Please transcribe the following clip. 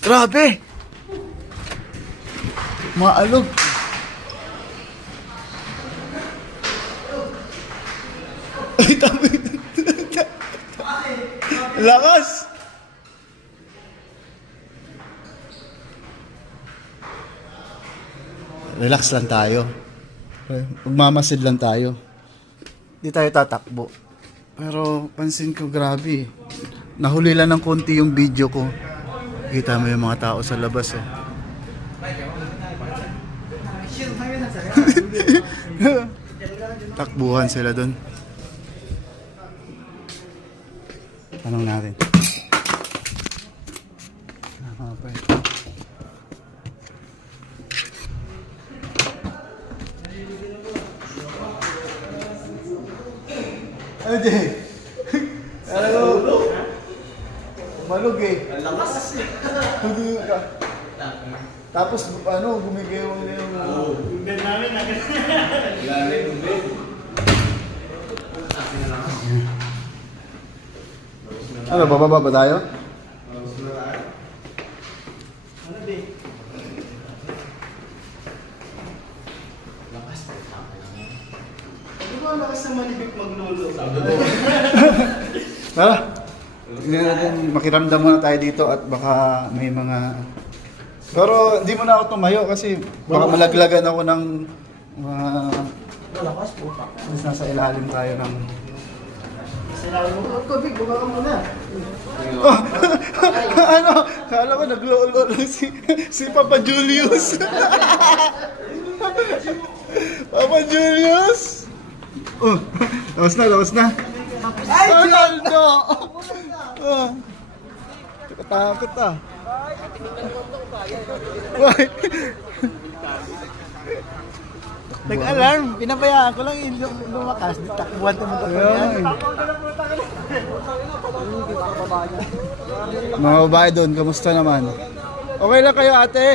Grabe! Maalog. Ay, tama. Lakas! Relax lang tayo. Magmamasid lang tayo. Hindi tayo tatakbo. Pero pansin ko, grabe. Nahuli lang ng konti yung video ko. Kita mo yung mga tao sa labas eh. Takbuhan sila doon. Tanong natin. Ade. Hello. Malug eh. Ang lakas. Tapos ano, gumigewang na yung... Oo. Umbel namin agad. Lari, umbel. Ano, bababa ba tayo? Ano ba? Lakas pa rin. Ano ba lakas ng malibig maglolo? Tara. Tingnan natin, makiramdam muna tayo dito at baka may mga... Pero hindi mo na ako tumayo kasi baka malaglagan ako ng mga... Malakas po pa. Nasa ilalim tayo ng... Nasa ilalim mo? Tubig, buka ka muna. Oh, ano? Kala ko naglo-lolo si Papa Julius. Papa Julius! Oh, tapos na. Ay, Ronaldo! Takot ah. Why? Nag-alarm, pinabayaan ko lang yung lumakas. Takbuhan mo ito. Mga babae doon, kamusta naman? Okay lang kayo ate?